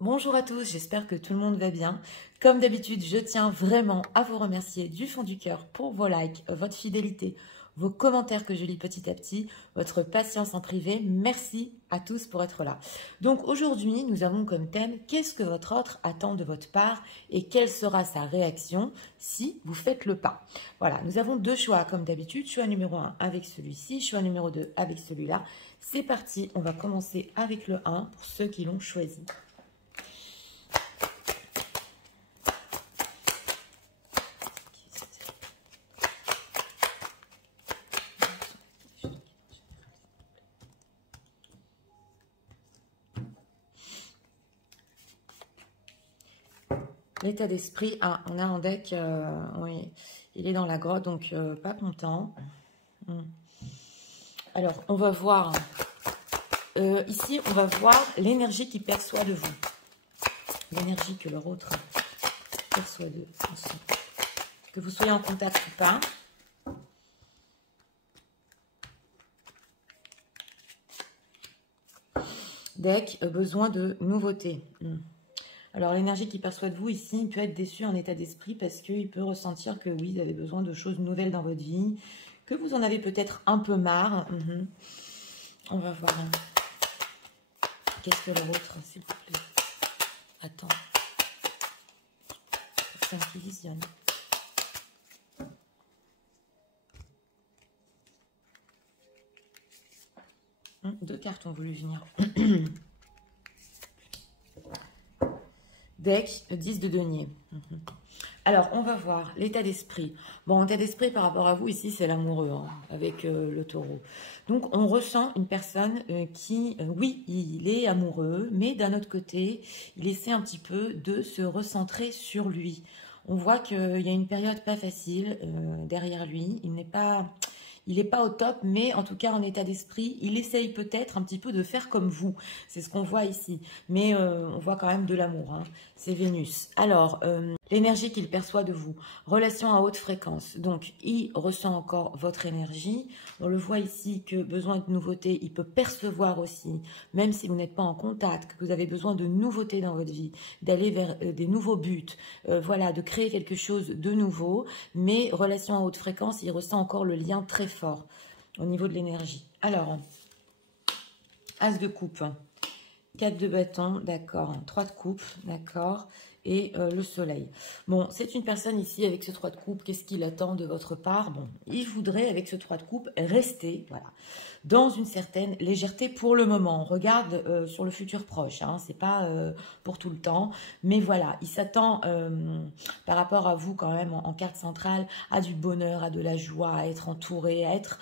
Bonjour à tous, j'espère que tout le monde va bien. Comme d'habitude, je tiens vraiment à vous remercier du fond du cœur pour vos likes, votre fidélité, vos commentaires que je lis petit à petit, votre patience en privé. Merci à tous pour être là. Donc aujourd'hui, nous avons comme thème « Qu'est-ce que votre autre attend de votre part et quelle sera sa réaction si vous faites le pas ?» Voilà, nous avons deux choix comme d'habitude. Choix numéro 1 avec celui-ci, choix numéro 2 avec celui-là. C'est parti, on va commencer avec le 1 pour ceux qui l'ont choisi. L'état d'esprit, ah, on a un deck, oui, il est dans la grotte, donc pas content. Alors, on va voir, ici, on va voir l'énergie qu'il perçoit de vous. L'énergie que leur autre perçoit de vous. Que vous soyez en contact ou pas. Deck, besoin de nouveautés. Alors, l'énergie qu'il perçoit de vous ici, il peut être déçu en état d'esprit parce qu'il peut ressentir que oui, vous avez besoin de choses nouvelles dans votre vie, que vous en avez peut-être un peu marre. On va voir. Qu'est-ce que l'autre, s'il vous plaît? Attends. C'est un qui visionne. Deux cartes ont voulu venir. Deck, 10 de denier. Alors, on va voir l'état d'esprit. Bon, l'état d'esprit par rapport à vous, ici, c'est l'amoureux, hein, avec le taureau. Donc, on ressent une personne qui, oui, il est amoureux, mais d'un autre côté, il essaie un petit peu de se recentrer sur lui. On voit qu'il y a une période pas facile derrière lui. Il n'est pas au top, mais en tout cas en état d'esprit, il essaye peut-être un petit peu de faire comme vous. C'est ce qu'on voit ici. Mais on voit quand même de l'amour. Hein. C'est Vénus. Alors, l'énergie qu'il perçoit de vous. Relation à haute fréquence. Donc, il ressent encore votre énergie. On le voit ici que besoin de nouveautés, il peut percevoir aussi, même si vous n'êtes pas en contact, que vous avez besoin de nouveautés dans votre vie, d'aller vers des nouveaux buts, voilà, de créer quelque chose de nouveau. Mais relation à haute fréquence, il ressent encore le lien très fort au niveau de l'énergie. Alors, As de coupe, 4 de bâton, d'accord, 3 de coupe, d'accord, et le soleil. Bon, c'est une personne ici avec ce 3 de coupe, qu'est-ce qu'il attend de votre part? Bon, il voudrait avec ce 3 de coupe rester, voilà, dans une certaine légèreté pour le moment. On regarde sur le futur proche, hein, c'est pas pour tout le temps, mais voilà, il s'attend par rapport à vous quand même en carte centrale à du bonheur, à de la joie, à être entouré, à être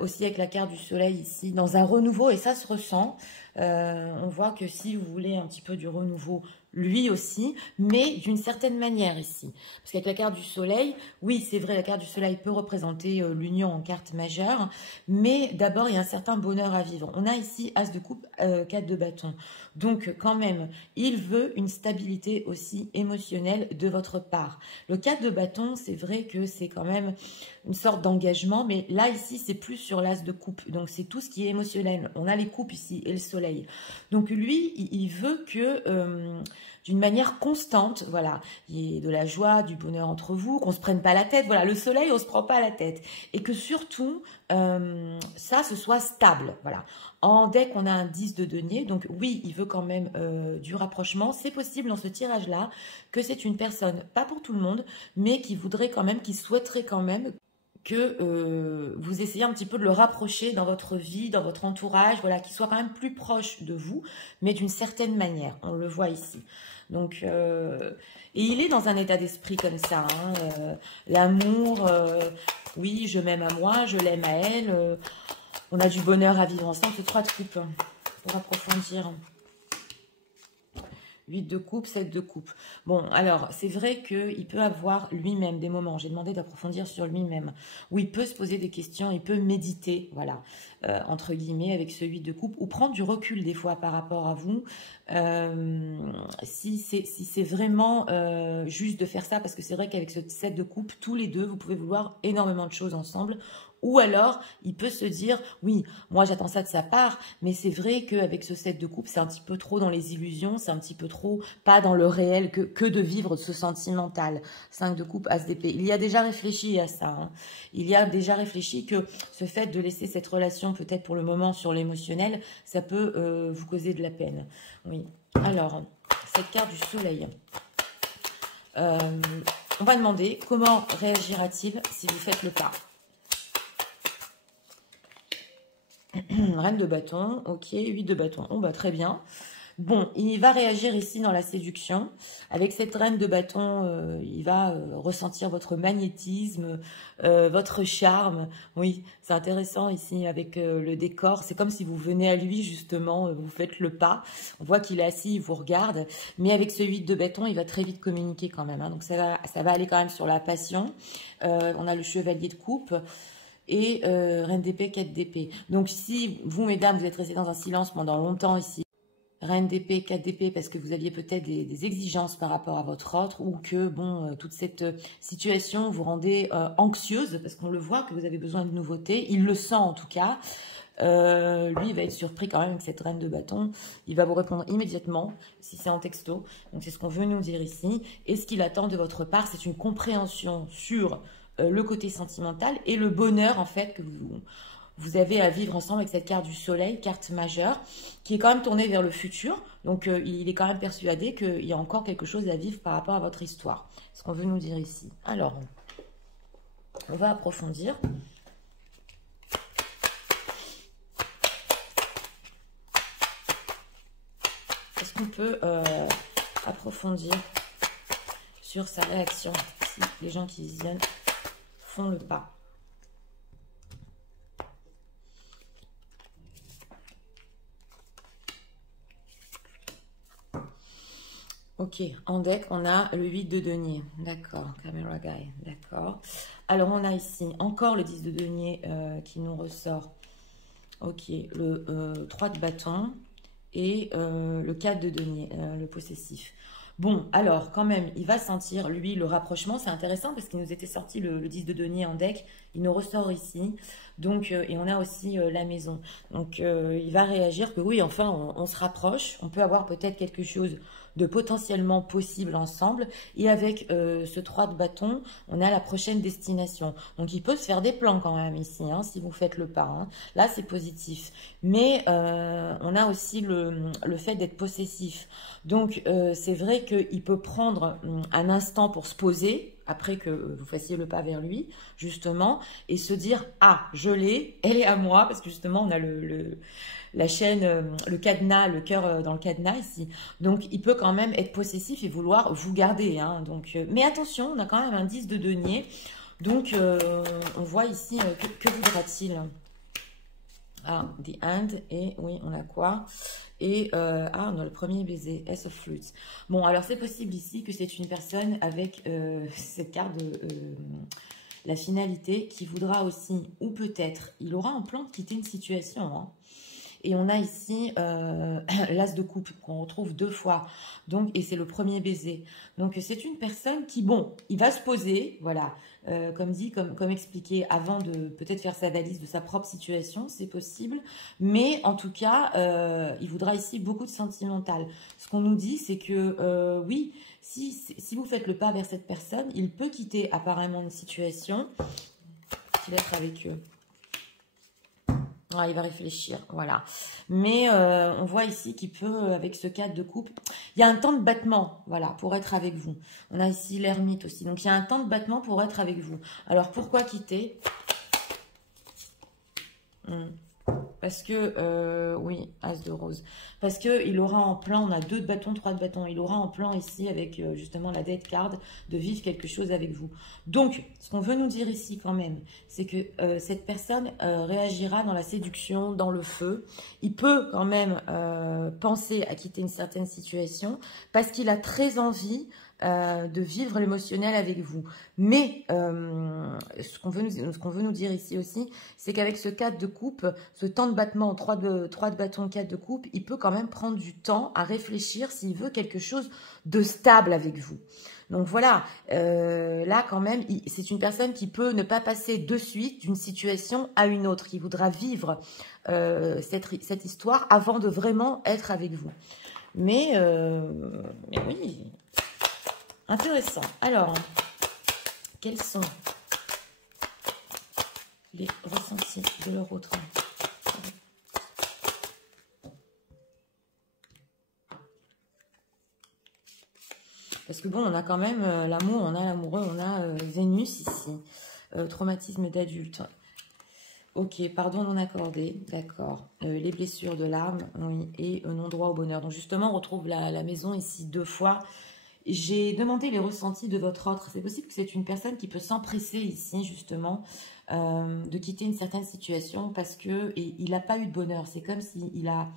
aussi avec la carte du soleil ici dans un renouveau, et ça se ressent. On voit que si vous voulez un petit peu du renouveau, lui aussi, mais d'une certaine manière ici. Parce qu'avec la carte du soleil, oui, c'est vrai, la carte du soleil peut représenter l'union en carte majeure, mais d'abord, il y a un certain bonheur à vivre. On a ici As de coupe, 4 de bâton. Donc, quand même, il veut une stabilité aussi émotionnelle de votre part. Le 4 de bâton, c'est vrai que c'est quand même une sorte d'engagement, mais là, ici, c'est plus sur l'As de coupe. Donc, c'est tout ce qui est émotionnel. On a les coupes ici et le soleil. Donc, lui, il veut que, d'une manière constante, voilà, il y ait de la joie, du bonheur entre vous, qu'on ne se prenne pas la tête. Voilà, le soleil, on ne se prend pas la tête. Et que surtout, ça, ce soit stable. Voilà. En deck, on a un 10 de denier. Donc, oui, il veut quand même du rapprochement. C'est possible dans ce tirage-là que c'est une personne, pas pour tout le monde, mais qui voudrait quand même, qui souhaiterait quand même que vous essayez un petit peu de le rapprocher dans votre vie, dans votre entourage, voilà, qu'il soit quand même plus proche de vous, mais d'une certaine manière. On le voit ici. Donc, et il est dans un état d'esprit comme ça. Hein, l'amour, oui, je m'aime à moi, je l'aime à elle. On a du bonheur à vivre ensemble. C'est 3 de coupe pour approfondir. 8 de coupe, 7 de coupe. Bon, alors, c'est vrai qu'il peut avoir lui-même des moments, j'ai demandé d'approfondir sur lui-même, où il peut se poser des questions, il peut méditer, voilà, entre guillemets, avec ce 8 de coupe, ou prendre du recul des fois par rapport à vous, si c'est vraiment juste de faire ça, parce que c'est vrai qu'avec ce 7 de coupe, tous les deux, vous pouvez vouloir énormément de choses ensemble, Ou alors, il peut se dire, oui, moi j'attends ça de sa part, mais c'est vrai qu'avec ce 7 de coupe, c'est un petit peu trop dans les illusions, c'est un petit peu trop pas dans le réel que de vivre ce sentimental. 5 de coupe, As d'épée. Il y a déjà réfléchi à ça. Hein. Il y a déjà réfléchi que ce fait de laisser cette relation, peut-être pour le moment sur l'émotionnel, ça peut vous causer de la peine. Oui. Alors, cette carte du soleil. On va demander comment réagira-t-il si vous faites le pas. Reine de bâton, ok, 8 de bâton, oh, bah, très bien. Bon, il va réagir ici dans la séduction. Avec cette reine de bâton, il va ressentir votre magnétisme, votre charme. Oui, c'est intéressant ici avec le décor. C'est comme si vous venez à lui justement, vous faites le pas. On voit qu'il est assis, il vous regarde. Mais avec ce 8 de bâton, il va très vite communiquer quand même. Hein. Donc ça va aller quand même sur la passion. On a le chevalier de coupe. Et reine d'épée, 4 d'épée. Donc si vous, mesdames, vous êtes restées dans un silence pendant longtemps ici, reine d'épée, 4 d'épée, parce que vous aviez peut-être des exigences par rapport à votre autre, ou que, bon, toute cette situation vous rendait anxieuse, parce qu'on le voit que vous avez besoin de nouveautés, il le sent en tout cas. Lui, il va être surpris quand même avec cette reine de bâton. Il va vous répondre immédiatement, si c'est en texto. Donc c'est ce qu'on veut nous dire ici. Et ce qu'il attend de votre part, c'est une compréhension sur le côté sentimental et le bonheur en fait que vous avez à vivre ensemble avec cette carte du soleil, carte majeure, qui est quand même tournée vers le futur. Donc il est quand même persuadé qu'il y a encore quelque chose à vivre par rapport à votre histoire. Ce qu'on veut nous dire ici. Alors, on va approfondir. Est-ce qu'on peut approfondir sur sa réaction si les gens qui viennent font le pas? Ok, en deck, on a le 8 de denier. D'accord, Camera Guy, d'accord. Alors, on a ici encore le 10 de denier qui nous ressort. Ok, le 3 de bâton et le 4 de denier, le possessif. Bon, alors, quand même, il va sentir, lui, le rapprochement. C'est intéressant parce qu'il nous était sorti le 10 de denier en deck. Il nous ressort ici. Donc, et on a aussi la maison. Donc, il va réagir que oui, enfin, on se rapproche. On peut avoir peut-être quelque chose de potentiellement possible ensemble. Et avec ce 3 de bâton, on a la prochaine destination. Donc, il peut se faire des plans quand même ici, hein, si vous faites le pas. Hein. Là, c'est positif. Mais on a aussi le fait d'être possessif. Donc, c'est vrai qu'il peut prendre un instant pour se poser, après que vous fassiez le pas vers lui, justement, et se dire « Ah, je l'ai, elle est à moi », parce que justement, on a la chaîne, le cadenas, le cœur dans le cadenas ici. Donc, il peut quand même être possessif et vouloir vous garder. Hein. Donc, mais attention, on a quand même un 10 de denier. Donc, on voit ici, que voudra-t-il? Ah, the end, et oui, on a quoi? Et, on a le premier baiser, Ace of Flutes. Bon, alors c'est possible ici que c'est une personne avec cette carte de la finalité qui voudra aussi, ou peut-être, il aura en plan de quitter une situation, hein. Et on a ici l'as de coupe qu'on retrouve 2 fois. Donc, et c'est le premier baiser. Donc, c'est une personne qui, bon, il va se poser, voilà, comme dit, comme expliqué, avant de peut-être faire sa valise de sa propre situation, c'est possible. Mais en tout cas, il voudra ici beaucoup de sentimental. Ce qu'on nous dit, c'est que, oui, si vous faites le pas vers cette personne, il peut quitter apparemment une situation qui va être avec eux. Ah, il va réfléchir, voilà. Mais on voit ici qu'il peut, avec ce 4 de coupe, il y a un temps de battement, voilà, pour être avec vous. On a ici l'ermite aussi, donc il y a un temps de battement pour être avec vous. Alors, pourquoi quitter? Parce que, oui, As de rose. Parce qu'il aura en plan, on a 2 de bâton, 3 de bâton. Il aura en plan ici, avec justement la death card, de vivre quelque chose avec vous. Donc, ce qu'on veut nous dire ici quand même, c'est que cette personne réagira dans la séduction, dans le feu. Il peut quand même penser à quitter une certaine situation parce qu'il a très envie de vivre l'émotionnel avec vous. Mais ce qu'on veut nous dire ici aussi, c'est qu'avec ce 4 de coupe, ce temps de battement, 3 de bâton, 4 de coupe, il peut quand même prendre du temps à réfléchir s'il veut quelque chose de stable avec vous. Donc voilà, là quand même, c'est une personne qui peut ne pas passer de suite d'une situation à une autre, qui voudra vivre cette histoire avant de vraiment être avec vous. Mais oui, intéressant. Alors, quels sont les ressentis de leur autre? Parce que bon, on a quand même l'amour, on a l'amoureux, on a Vénus ici. Traumatisme d'adulte. Ok, pardon non accordé, d'accord. Les blessures de l'âme, oui, et non-droit au bonheur. Donc justement, on retrouve la maison ici 2 fois. J'ai demandé les ressentis de votre autre. C'est possible que c'est une personne qui peut s'empresser ici, justement, de quitter une certaine situation parce que il n'a pas eu de bonheur. C'est comme s'il a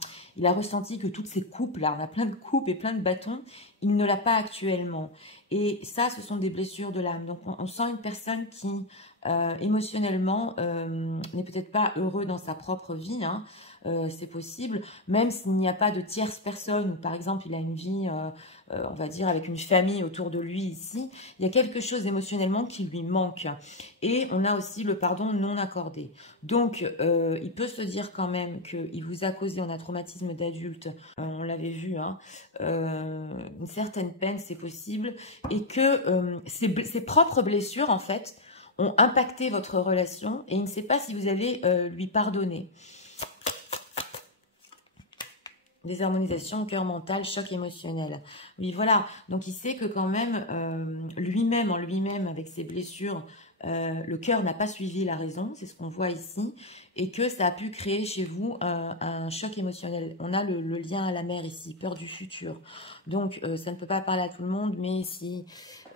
ressenti que toutes ces coupes-là, on a plein de coupes et plein de bâtons, il ne l'a pas actuellement. Et ça, ce sont des blessures de l'âme. Donc, on sent une personne qui, émotionnellement, n'est peut-être pas heureux dans sa propre vie, hein. C'est possible, même s'il n'y a pas de tierce personne, ou par exemple il a une vie, on va dire, avec une famille autour de lui ici, il y a quelque chose émotionnellement qui lui manque. Et on a aussi le pardon non accordé. Donc, il peut se dire quand même qu'il vous a causé, on a traumatisme d'adulte, on l'avait vu, hein, une certaine peine, c'est possible, et que ses propres blessures, en fait, ont impacté votre relation, et il ne sait pas si vous allez lui pardonner. Désharmonisation, cœur mental, choc émotionnel. Oui, voilà. Donc, il sait que quand même, lui-même, en lui-même, avec ses blessures, le cœur n'a pas suivi la raison. C'est ce qu'on voit ici. Et que ça a pu créer chez vous un choc émotionnel. On a le lien à la mer ici, peur du futur. Donc, ça ne peut pas parler à tout le monde, mais si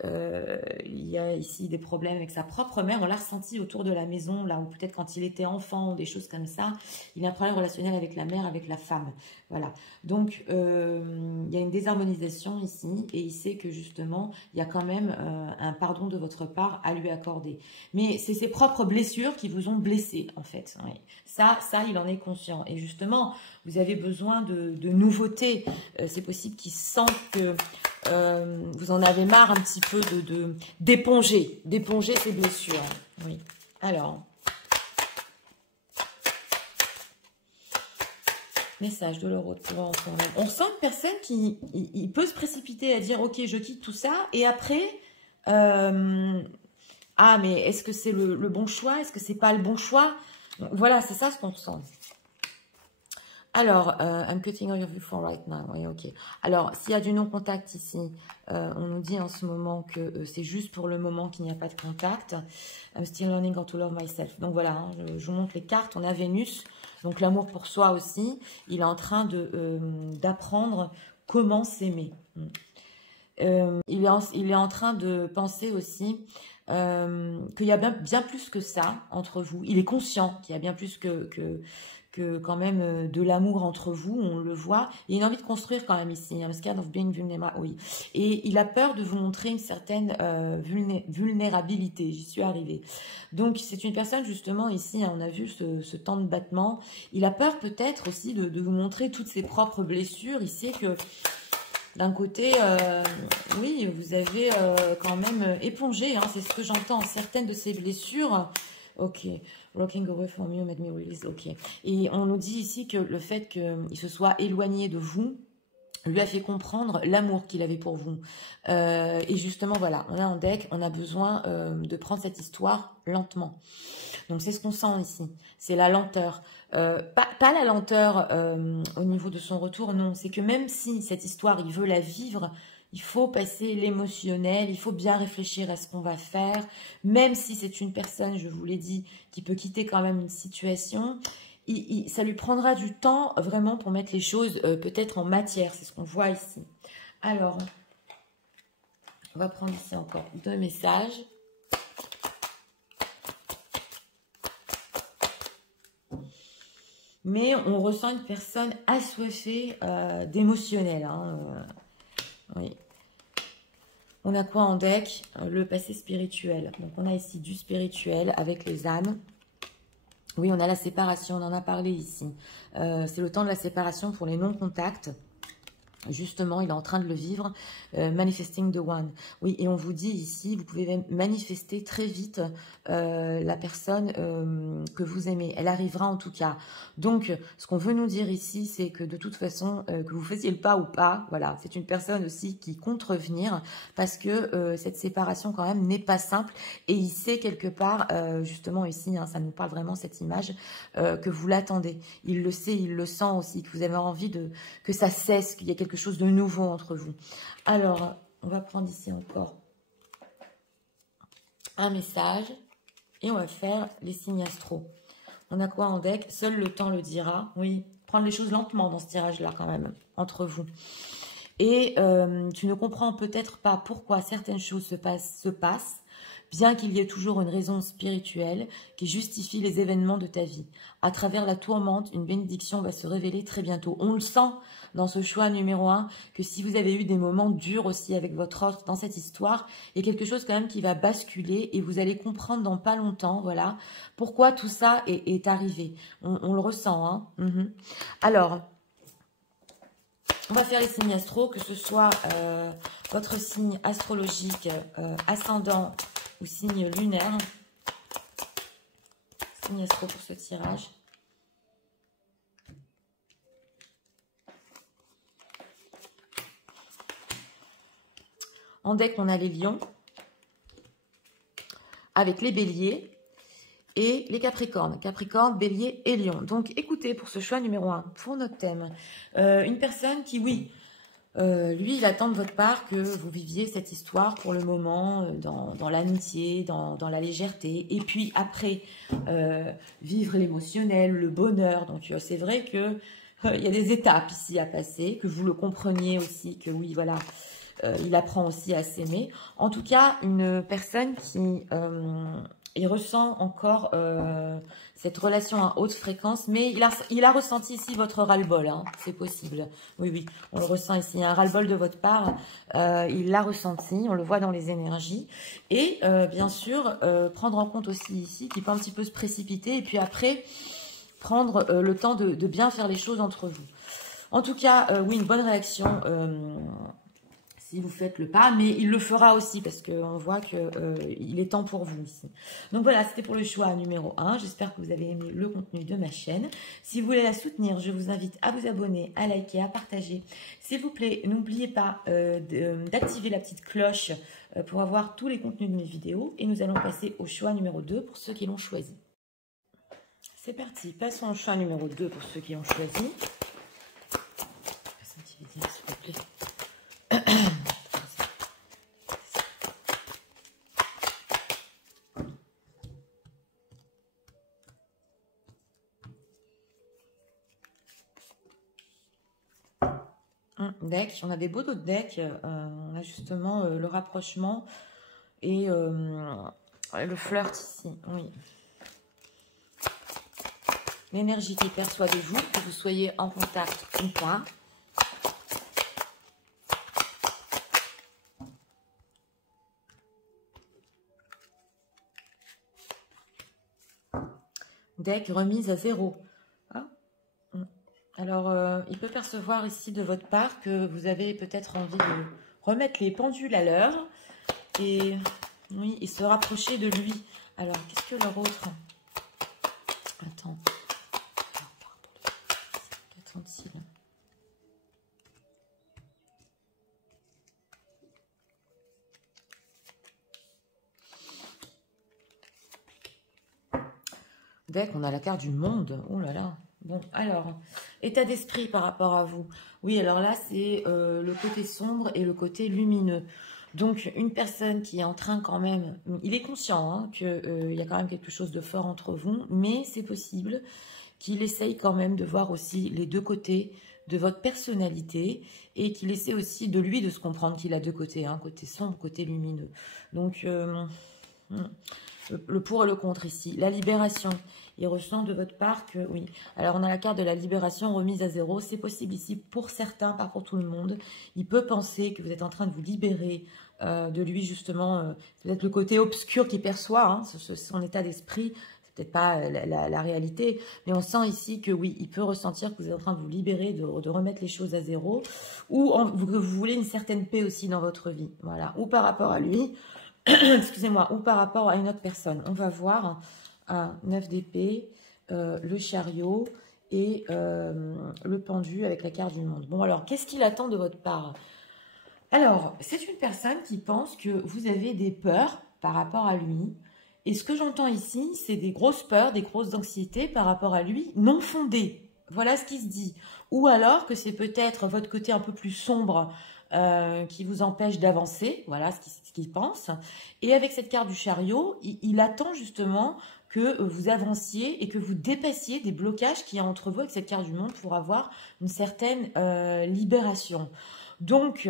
il y a ici des problèmes avec sa propre mère, on l'a ressenti autour de la maison, là où peut-être quand il était enfant, ou des choses comme ça, il a un problème relationnel avec la mère, avec la femme. Voilà. Donc, il y a une désharmonisation ici, et il sait que justement, il y a quand même un pardon de votre part à lui accorder. Mais c'est ses propres blessures qui vous ont blessé, en fait. Oui. Ça, il en est conscient. Et justement, vous avez besoin de nouveautés. C'est possible qu'il sente que vous en avez marre un petit peu d'éponger ces blessures. Oui. Alors, message de l'euro pour enfant. On sent une personne qui il peut se précipiter à dire ok, je quitte tout ça, et après ah, mais est-ce que c'est le bon choix? Est-ce que c'est pas le bon choix? Voilà, c'est ça ce qu'on ressent. Alors, I'm cutting all your view for right now. Oui, ok. Alors, s'il y a du non-contact ici, on nous dit en ce moment que c'est juste pour le moment qu'il n'y a pas de contact. I'm still learning how to love myself. Donc voilà, hein, je vous montre les cartes. On a Vénus, donc l'amour pour soi aussi. Il est en train d'apprendre comment s'aimer. Il est en train de penser aussi qu'il y a bien plus que ça entre vous. Il est conscient qu'il y a bien plus que quand même de l'amour entre vous, on le voit. Il a envie de construire quand même ici. I'm scared of being vulnerable, oui. Et il a peur de vous montrer une certaine vulnérabilité. J'y suis arrivée. Donc, c'est une personne, justement, ici, on a vu ce temps de battement. Il a peur peut-être aussi de vous montrer toutes ses propres blessures. Il sait que d'un côté, oui, vous avez quand même épongé, hein, c'est ce que j'entends, certaines de ces blessures. Ok, walking away from you made me release, ok. Et on nous dit ici que le fait qu'il se soit éloigné de vous lui a fait comprendre l'amour qu'il avait pour vous. Et justement, voilà, on a un deck, on a besoin de prendre cette histoire lentement. Donc, c'est ce qu'on sent ici. C'est la lenteur. Pas la lenteur au niveau de son retour, non. C'est que même si cette histoire, il veut la vivre, il faut passer l'émotionnel, il faut bien réfléchir à ce qu'on va faire. Même si c'est une personne, je vous l'ai dit, qui peut quitter quand même une situation, ça lui prendra du temps vraiment pour mettre les choses peut-être en matière. C'est ce qu'on voit ici. Alors, on va prendre ici encore 2 messages. Mais on ressent une personne assoiffée d'émotionnel. Hein, oui. On a quoi en deck? Le passé spirituel. Donc, on a ici du spirituel avec les âmes. Oui, on a la séparation, on en a parlé ici. C'est le temps de la séparation pour les non-contacts. Justement, il est en train de le vivre, manifesting the one. Oui, et on vous dit ici, vous pouvez même manifester très vite la personne que vous aimez. Elle arrivera en tout cas. Donc, ce qu'on veut nous dire ici, c'est que de toute façon, que vous fassiez le pas ou pas, voilà, c'est une personne aussi qui compte revenir parce que cette séparation quand même n'est pas simple. Et il sait quelque part, justement ici, hein, ça nous parle vraiment cette image, que vous l'attendez. Il le sait, il le sent aussi, que vous avez envie que ça cesse, qu'il y ait quelque chose de nouveau entre vous. Alors, on va prendre ici encore un message et on va faire les signes astro. On a quoi en deck? Seul le temps le dira. Oui, prendre les choses lentement dans ce tirage-là quand même, entre vous. Et tu ne comprends peut-être pas pourquoi certaines choses se passent, bien qu'il y ait toujours une raison spirituelle qui justifie les événements de ta vie. À travers la tourmente, une bénédiction va se révéler très bientôt. On le sent dans ce choix numéro 1, que si vous avez eu des moments durs aussi avec votre autre dans cette histoire, il y a quelque chose quand même qui va basculer et vous allez comprendre dans pas longtemps, voilà, pourquoi tout ça est arrivé. On le ressent, hein. Alors, on va faire les signes astro, que ce soit votre signe astrologique, ascendant ou signe lunaire. Signe astro pour ce tirage. En deck, on a les lions, avec les béliers et les capricornes. Capricorne, bélier et lion. Donc, écoutez, pour ce choix numéro 1, pour notre thème, une personne qui, oui, lui, il attend de votre part que vous viviez cette histoire pour le moment, dans l'amitié, dans la légèreté. Et puis après, vivre l'émotionnel, le bonheur. Donc, c'est vrai que il y a des étapes ici à passer, que vous le compreniez aussi, que oui, voilà, il apprend aussi à s'aimer. En tout cas, une personne qui ressent encore cette relation à haute fréquence, mais il a ressenti ici votre ras-le-bol, hein, c'est possible. Oui, oui, on le ressent ici, il y a un ras-le-bol de votre part, il l'a ressenti, on le voit dans les énergies. Et bien sûr, prendre en compte aussi ici qu'il peut un petit peu se précipiter, et puis après, prendre le temps de bien faire les choses entre vous. En tout cas, oui, une bonne réaction si vous faites le pas, mais il le fera aussi parce qu'on voit qu'il est temps pour vous ici. Donc voilà, c'était pour le choix numéro 1. J'espère que vous avez aimé le contenu de ma chaîne. Si vous voulez la soutenir, je vous invite à vous abonner, à liker, à partager. S'il vous plaît, n'oubliez pas d'activer la petite cloche pour avoir tous les contenus de mes vidéos. Et nous allons passer au choix numéro 2 pour ceux qui l'ont choisi. C'est parti, passons au choix numéro 2 pour ceux qui l'ont choisi. Passe un petit vidéo, s'il vous plaît. Deck, on a des beaux d'autres decks, on a justement le rapprochement et le flirt ici, oui. L'énergie qui perçoit de vous, que vous soyez en contact ou pas. Deck remise à 0. Alors, il peut percevoir ici de votre part que vous avez peut-être envie de remettre les pendules à l'heure et oui, et se rapprocher de lui. Alors, qu'est-ce que leur autre? Attends. Qu'attend-il? Deck, on a la carte du monde. Oh là là. Bon, alors, état d'esprit par rapport à vous. Oui, alors là, c'est le côté sombre et le côté lumineux. Donc, une personne qui est en train quand même... Il est conscient hein, qu'il y a quand même quelque chose de fort entre vous, mais c'est possible qu'il essaye quand même de voir aussi les deux côtés de votre personnalité et qu'il essaie aussi de lui de se comprendre qu'il a deux côtés, hein, côté sombre, côté lumineux. Donc, le pour et le contre ici. La libération. il ressent de votre part que oui. Alors, on a la carte de la libération remise à zéro. C'est possible ici pour certains, pas pour tout le monde. Il peut penser que vous êtes en train de vous libérer de lui, justement. Peut-être le côté obscur qu'il perçoit, hein, son état d'esprit. C'est peut-être pas la réalité, mais on sent ici que oui, il peut ressentir que vous êtes en train de vous libérer, de remettre les choses à zéro, ou vous voulez une certaine paix aussi dans votre vie. Voilà, ou par rapport à lui, excusez-moi, ou par rapport à une autre personne. On va voir un 9 d'épée, le chariot et le pendu avec la carte du monde. Bon, alors, qu'est-ce qu'il attend de votre part? Alors, c'est une personne qui pense que vous avez des peurs par rapport à lui. Et ce que j'entends ici, c'est des grosses peurs, des grosses anxiétés par rapport à lui, non fondées. Voilà ce qui se dit. Ou alors que c'est peut-être votre côté un peu plus sombre qui vous empêche d'avancer. Voilà ce qu'il pense. Et avec cette carte du chariot, il attend justement que vous avanciez et que vous dépassiez des blocages qu'il y a entre vous avec cette carte du monde pour avoir une certaine libération. Donc,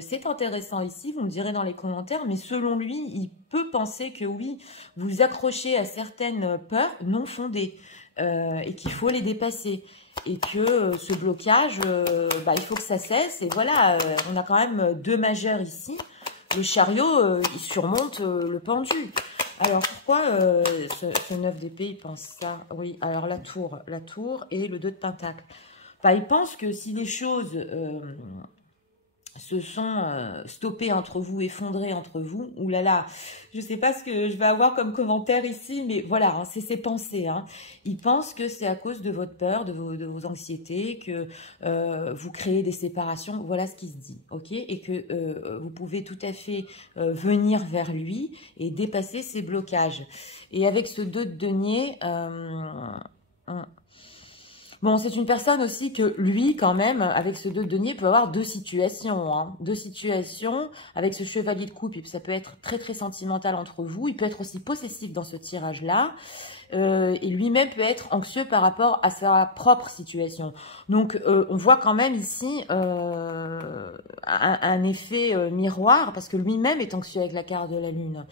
c'est intéressant ici, vous me direz dans les commentaires, mais selon lui, il peut penser que oui, vous accrochez à certaines peurs non fondées et qu'il faut les dépasser. Et que ce blocage, il faut que ça cesse. Et voilà, on a quand même deux majeurs ici. Le chariot, il surmonte le pendu. Alors, pourquoi ce 9 d'épée, il pense ça? Oui, alors la tour et le 2 de pentacle. Il pense que si les choses se sont stoppées entre vous, effondrées entre vous, oulala, je ne sais pas ce que je vais avoir comme commentaire ici, mais voilà, hein, c'est ses pensées. Hein. Il pense que c'est à cause de votre peur, de vos anxiétés, que vous créez des séparations, voilà ce qui se dit, ok? Et que vous pouvez tout à fait venir vers lui et dépasser ces blocages. Et avec ce 2 de denier, bon, c'est une personne aussi que lui, quand même, avec ce 2 de denier, peut avoir deux situations. Hein. Deux situations avec ce chevalier de coupe. Ça peut être très, très sentimental entre vous. Il peut être aussi possessif dans ce tirage-là. Et lui-même peut être anxieux par rapport à sa propre situation. Donc, on voit quand même ici un effet miroir, parce que lui-même est anxieux avec la carte de la Lune.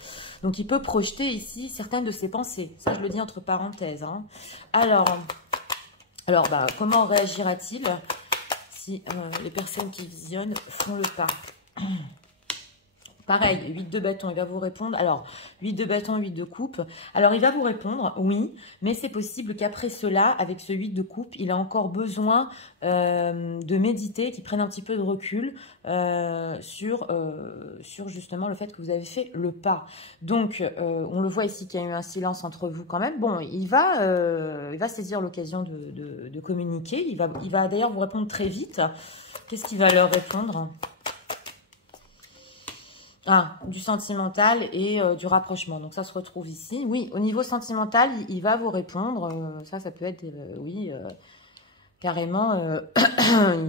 Donc, il peut projeter ici certaines de ses pensées. Ça, je le dis entre parenthèses. Hein. Alors, comment réagira-t-il si les personnes qui visionnent font le pas? Pareil, 8 de bâton, il va vous répondre. Alors, 8 de bâton, 8 de coupe. Alors, il va vous répondre, oui, mais c'est possible qu'après cela, avec ce 8 de coupe, il a encore besoin de méditer, qu'il prenne un petit peu de recul sur justement le fait que vous avez fait le pas. Donc, on le voit ici qu'il y a eu un silence entre vous quand même. Bon, il va saisir l'occasion de communiquer. Il va d'ailleurs vous répondre très vite. Qu'est-ce qu'il va leur répondre ? Du sentimental et du rapprochement. Donc, ça se retrouve ici. Oui, au niveau sentimental, il va vous répondre. Ça peut être, oui, carrément,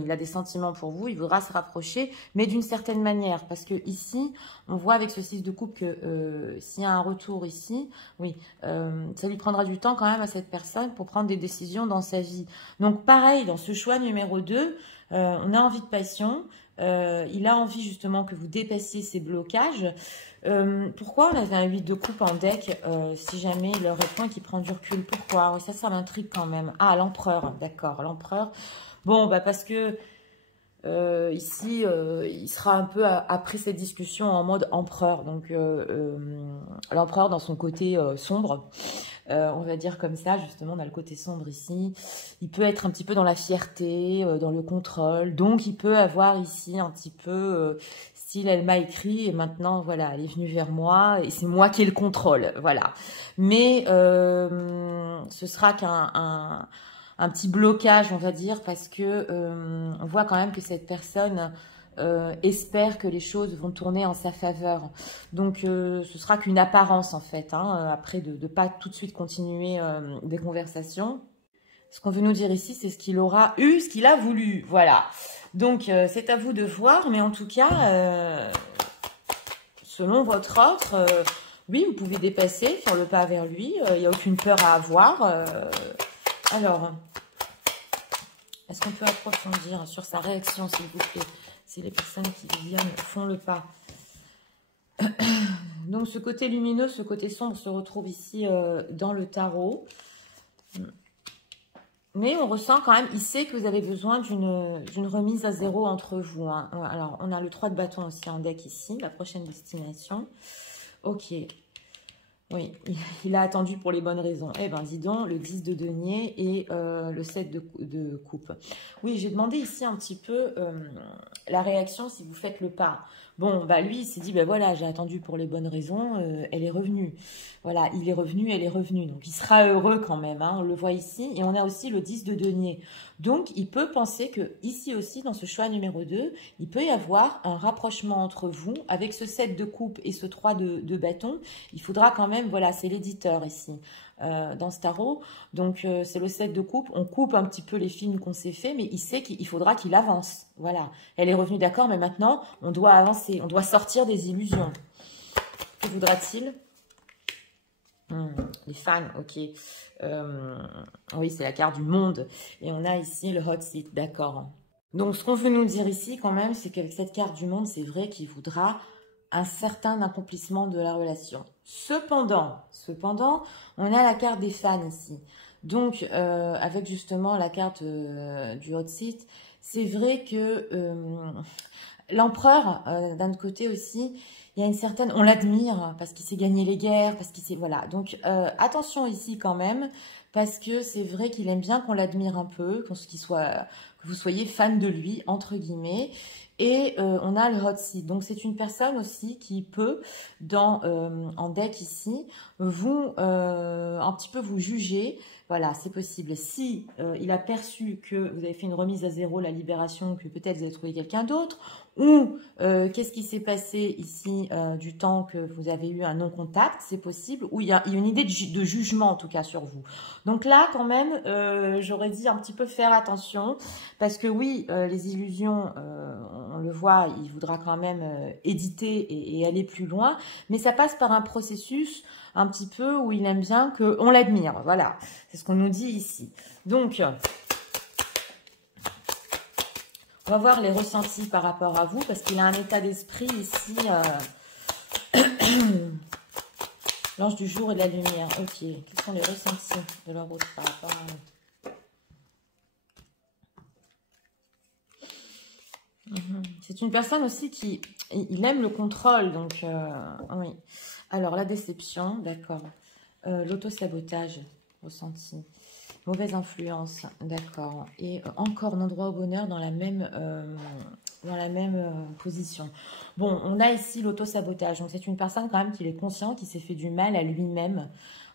il a des sentiments pour vous. Il voudra se rapprocher, mais d'une certaine manière. Parce que ici, on voit avec ce 6 de coupe que s'il y a un retour ici, oui, ça lui prendra du temps quand même à cette personne pour prendre des décisions dans sa vie. Donc, pareil, dans ce choix numéro 2, on a envie de passion. Il a envie justement que vous dépassiez ces blocages. Pourquoi on avait un 8 de coupe en deck si jamais il leur répond qu'il prend du recul? Pourquoi? Oui, ça m'intrigue quand même. Ah, l'empereur, d'accord, l'empereur. Bon, parce que ici, il sera un peu après cette discussion en mode empereur. Donc, l'empereur dans son côté sombre. On va dire comme ça, justement, on a le côté sombre ici. Il peut être un petit peu dans la fierté, dans le contrôle. Donc, il peut avoir ici un petit peu, style, elle m'a écrit et maintenant, voilà, elle est venue vers moi et c'est moi qui ai le contrôle. Voilà. Mais ce sera qu'un petit blocage, on va dire, parce que on voit quand même que cette personne espère que les choses vont tourner en sa faveur. Donc, ce sera qu'une apparence, en fait, après de ne pas tout de suite continuer des conversations. Ce qu'on veut nous dire ici, c'est ce qu'il aura eu, ce qu'il a voulu. Voilà. Donc, c'est à vous de voir, mais en tout cas, selon votre offre, oui, vous pouvez dépasser, faire le pas vers lui. Il n'y a aucune peur à avoir. Alors, est-ce qu'on peut approfondir sur sa réaction, s'il vous plaît, si les personnes qui viennent font le pas? Donc ce côté lumineux, ce côté sombre se retrouve ici dans le tarot. Mais on ressent quand même, il sait que vous avez besoin d'une remise à zéro entre vous. Hein. Alors, on a le 3 de bâton aussi en deck ici, la prochaine destination. Ok. Oui, il a attendu pour les bonnes raisons. Eh ben, dis donc, le 10 de denier et le 7 de coupe. Oui, j'ai demandé ici un petit peu la réaction si vous faites le pas. Bon, bah lui, il s'est dit, ben voilà, j'ai attendu pour les bonnes raisons, elle est revenue. Voilà, il est revenu, elle est revenue. Donc, il sera heureux quand même, hein, on le voit ici. Et on a aussi le 10 de denier. Donc, il peut penser que ici aussi, dans ce choix numéro 2, il peut y avoir un rapprochement entre vous. Avec ce 7 de coupe et ce 3 de bâton, il faudra quand même, voilà, c'est l'éditeur ici. Dans ce tarot. Donc, c'est le 7 de coupe. On coupe un petit peu les films qu'on s'est fait, mais il sait qu'il faudra qu'il avance. Voilà. Elle est revenue d'accord, mais maintenant, on doit avancer. On doit sortir des illusions. Que voudra-t-il? Les fans, ok. Oui, c'est la carte du monde. Et on a ici le hot seat, d'accord. Donc, ce qu'on veut nous dire ici, quand même, c'est qu'avec cette carte du monde, c'est vrai qu'il voudra un certain accomplissement de la relation. Cependant, on a la carte des fans ici. Donc, avec justement la carte du hot seat, c'est vrai que l'empereur, d'un autre côté aussi, il y a une certaine... On l'admire parce qu'il sait gagner les guerres, parce qu'il sait... Voilà. Donc, attention ici quand même, parce que c'est vrai qu'il aime bien qu'on l'admire un peu, que vous soyez fan de lui, entre guillemets. Et on a le hot seat. Donc, c'est une personne aussi qui peut, en deck ici, un petit peu vous juger. Voilà, c'est possible. Si il a perçu que vous avez fait une remise à zéro, la libération, que peut-être vous avez trouvé quelqu'un d'autre, ou qu'est-ce qui s'est passé ici du temps que vous avez eu un non-contact, c'est possible, ou il y a une idée de jugement en tout cas sur vous. Donc là, quand même, j'aurais dit un petit peu faire attention, parce que oui, les illusions, on le voit, il voudra quand même éditer et aller plus loin, mais ça passe par un processus un petit peu où il aime bien qu'on l'admire. Voilà, c'est ce qu'on nous dit ici. Donc, on va voir les ressentis par rapport à vous, parce qu'il a un état d'esprit ici. L'ange du jour et de la lumière. Ok, quels sont les ressentis de leur autre par rapport à vous? C'est une personne aussi qui il aime le contrôle, donc oui. Alors, la déception, d'accord. L'auto-sabotage, ressenti. Mauvaise influence, d'accord. Et encore l'endroit au bonheur dans la même position. Bon, on a ici l'auto-sabotage. Donc, c'est une personne quand même qui est conscient, qui s'est fait du mal à lui-même.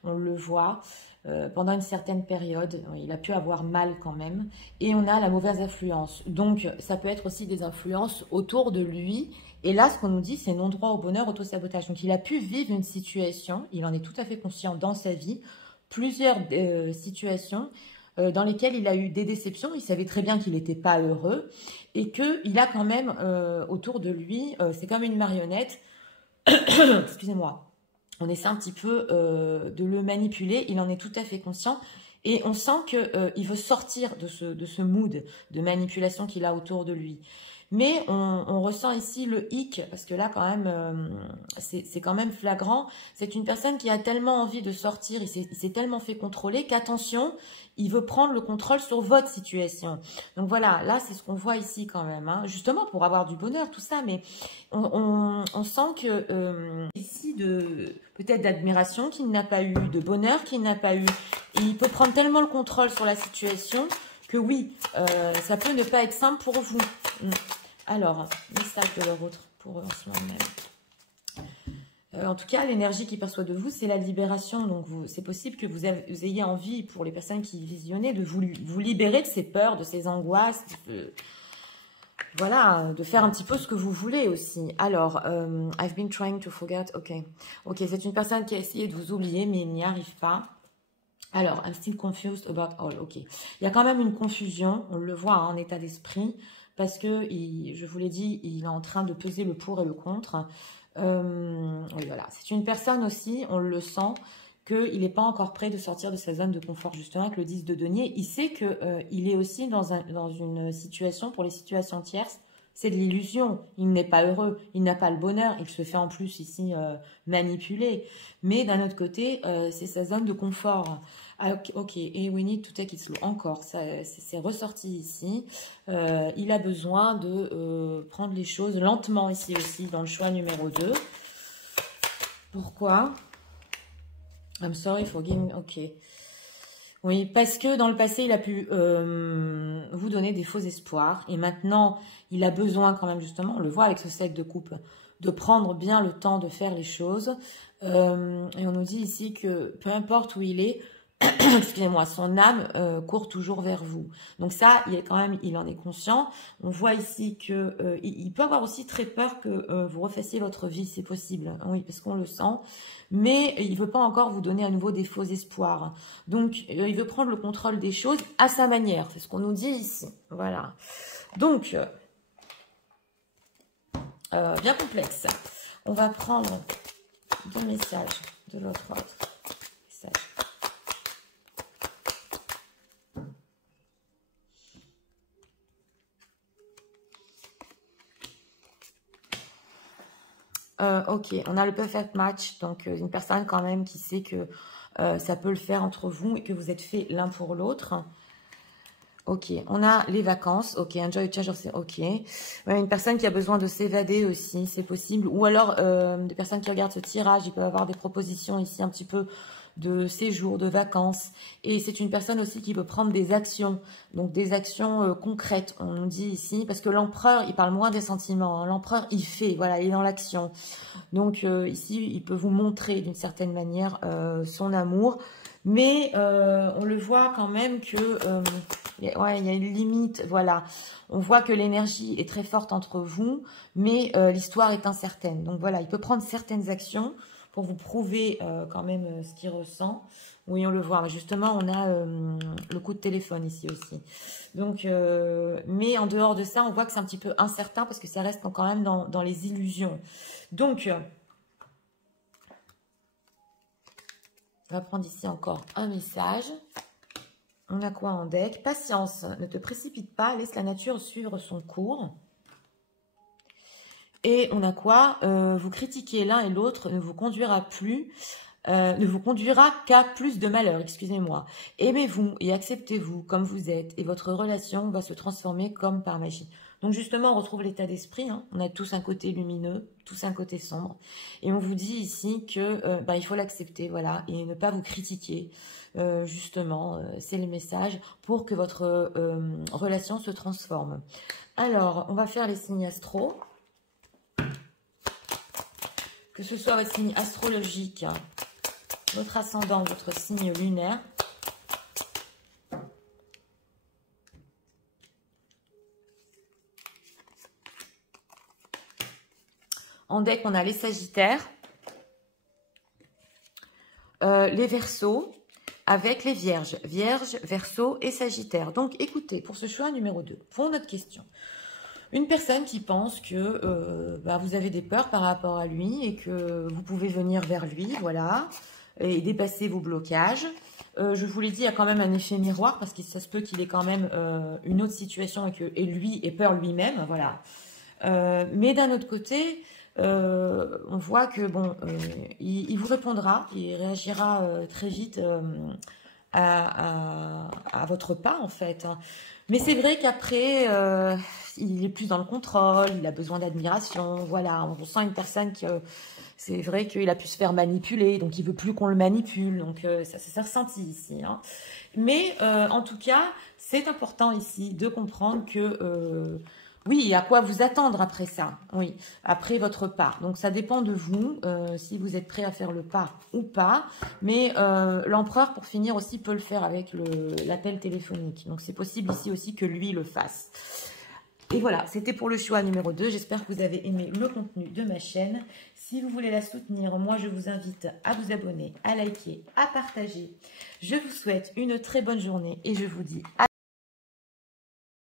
On le voit. Pendant une certaine période, il a pu avoir mal quand même. Et on a la mauvaise influence. Donc, ça peut être aussi des influences autour de lui. Et là, ce qu'on nous dit, c'est non-droit au bonheur, auto-sabotage. Donc, il a pu vivre une situation, il en est tout à fait conscient dans sa vie, plusieurs situations dans lesquelles il a eu des déceptions. Il savait très bien qu'il n'était pas heureux et qu'il a quand même autour de lui, c'est comme une marionnette, excusez-moi, on essaie un petit peu de le manipuler, il en est tout à fait conscient et on sent qu'il veut sortir de ce mood de manipulation qu'il a autour de lui. Mais on ressent ici le hic, parce que là, quand même, c'est quand même flagrant. C'est une personne qui a tellement envie de sortir, il s'est tellement fait contrôler qu'attention, il veut prendre le contrôle sur votre situation. Donc voilà, là, c'est ce qu'on voit ici quand même. Hein, justement, pour avoir du bonheur, tout ça. Mais on sent que ici, peut-être d'admiration qu'il n'a pas eu, de bonheur qu'il n'a pas eu. Et il peut prendre tellement le contrôle sur la situation que oui, ça peut ne pas être simple pour vous. Alors, message de leur autre pour eux en ce moment même. En tout cas, l'énergie qu'ils perçoivent de vous, c'est la libération. Donc, c'est possible que vous ayez envie, pour les personnes qui visionnaient, de vous libérer de ces peurs, de ces angoisses. Voilà, de faire un petit peu ce que vous voulez aussi. Alors, I've been trying to forget. Ok, c'est une personne qui a essayé de vous oublier, mais il n'y arrive pas. Alors, I'm still confused about all. Ok, il y a quand même une confusion, on le voit en état d'esprit, parce que, je vous l'ai dit, il est en train de peser le pour et le contre. Oui, voilà, c'est une personne aussi, on le sent, qu'il n'est pas encore prêt de sortir de sa zone de confort, justement, avec le 10 de denier. Il sait qu'il est aussi dans une situation, pour les situations tierces, C'est de l'illusion. Il n'est pas heureux, il n'a pas le bonheur. Il se fait en plus ici manipuler. Mais d'un autre côté, c'est sa zone de confort. Ah, ok, et we need to take it slow. Encore, c'est ressorti ici. Il a besoin de prendre les choses lentement ici aussi, dans le choix numéro 2. Pourquoi? I'm sorry for giving... Ok. Oui, parce que dans le passé, il a pu vous donner des faux espoirs. Et maintenant, il a besoin quand même, justement, on le voit avec ce cercle de coupe, de prendre bien le temps de faire les choses. Et on nous dit ici que peu importe où il est, excusez-moi, son âme court toujours vers vous. Donc ça, il en est conscient. On voit ici que il peut avoir aussi très peur que vous refassiez votre vie, c'est possible. Oui, parce qu'on le sent. Mais il ne veut pas encore vous donner à nouveau des faux espoirs. Donc, il veut prendre le contrôle des choses à sa manière. C'est ce qu'on nous dit ici. Voilà. Donc, bien complexe. On va prendre deux messages de l'autre message. Ok, on a le perfect match, donc une personne quand même qui sait que ça peut le faire entre vous et que vous êtes faits l'un pour l'autre. Ok, on a les vacances, ok, enjoy change of... Ok, une personne qui a besoin de s'évader aussi, c'est possible. Ou alors, des personnes qui regardent ce tirage, ils peuvent avoir des propositions ici un petit peu de séjour, de vacances. Et c'est une personne aussi qui veut prendre des actions, donc des actions concrètes, on nous dit ici, parce que l'empereur, il parle moins des sentiments, hein. L'empereur, il fait, voilà, il est dans l'action. Donc ici, il peut vous montrer d'une certaine manière son amour, mais on le voit quand même que il y a une limite, voilà. On voit que l'énergie est très forte entre vous, mais l'histoire est incertaine. Donc voilà, il peut prendre certaines actions pour vous prouver quand même ce qu'il ressent. Oui, on le voit. Justement, on a le coup de téléphone ici aussi. Donc, mais en dehors de ça, on voit que c'est un petit peu incertain parce que ça reste quand même dans les illusions. Donc, on va prendre ici encore un message. On a quoi en deck? Patience, ne te précipite pas, laisse la nature suivre son cours. Et on a quoi? Vous critiquer l'un et l'autre ne vous conduira plus, ne vous conduira qu'à plus de malheur, excusez-moi. Aimez-vous et acceptez-vous comme vous êtes et votre relation va se transformer comme par magie. Donc justement, on retrouve l'état d'esprit, hein. On a tous un côté lumineux, tous un côté sombre. Et on vous dit ici que il faut l'accepter, voilà, et ne pas vous critiquer. Justement, c'est le message pour que votre relation se transforme. Alors, on va faire les signes astro. Que ce soit votre signe astrologique, votre ascendant, votre signe lunaire. En deck, on a les Sagittaires, les Verseaux, avec les Vierges. Vierges, Verseaux et Sagittaires. Donc, écoutez, pour ce choix numéro 2, pour notre question. Une personne qui pense que vous avez des peurs par rapport à lui et que vous pouvez venir vers lui, voilà, et dépasser vos blocages. Je vous l'ai dit, il y a quand même un effet miroir parce que ça se peut qu'il ait quand même une autre situation et lui ait peur lui-même, voilà. Mais d'un autre côté, on voit que bon, il vous répondra, il réagira très vite à votre pas en fait. Mais c'est vrai qu'après, il est plus dans le contrôle, il a besoin d'admiration, voilà. On sent une personne qui, c'est vrai qu'il a pu se faire manipuler, donc il veut plus qu'on le manipule, donc ça s'est ressenti ici. Hein. Mais en tout cas, c'est important ici de comprendre que oui, il y a quoi vous attendre après ça, oui, après votre pas. Donc ça dépend de vous, si vous êtes prêt à faire le pas ou pas. Mais l'empereur, pour finir aussi, peut le faire avec l'appel téléphonique. Donc c'est possible ici aussi que lui le fasse. Et voilà, c'était pour le choix numéro 2. J'espère que vous avez aimé le contenu de ma chaîne. Si vous voulez la soutenir, moi je vous invite à vous abonner, à liker, à partager. Je vous souhaite une très bonne journée et je vous dis à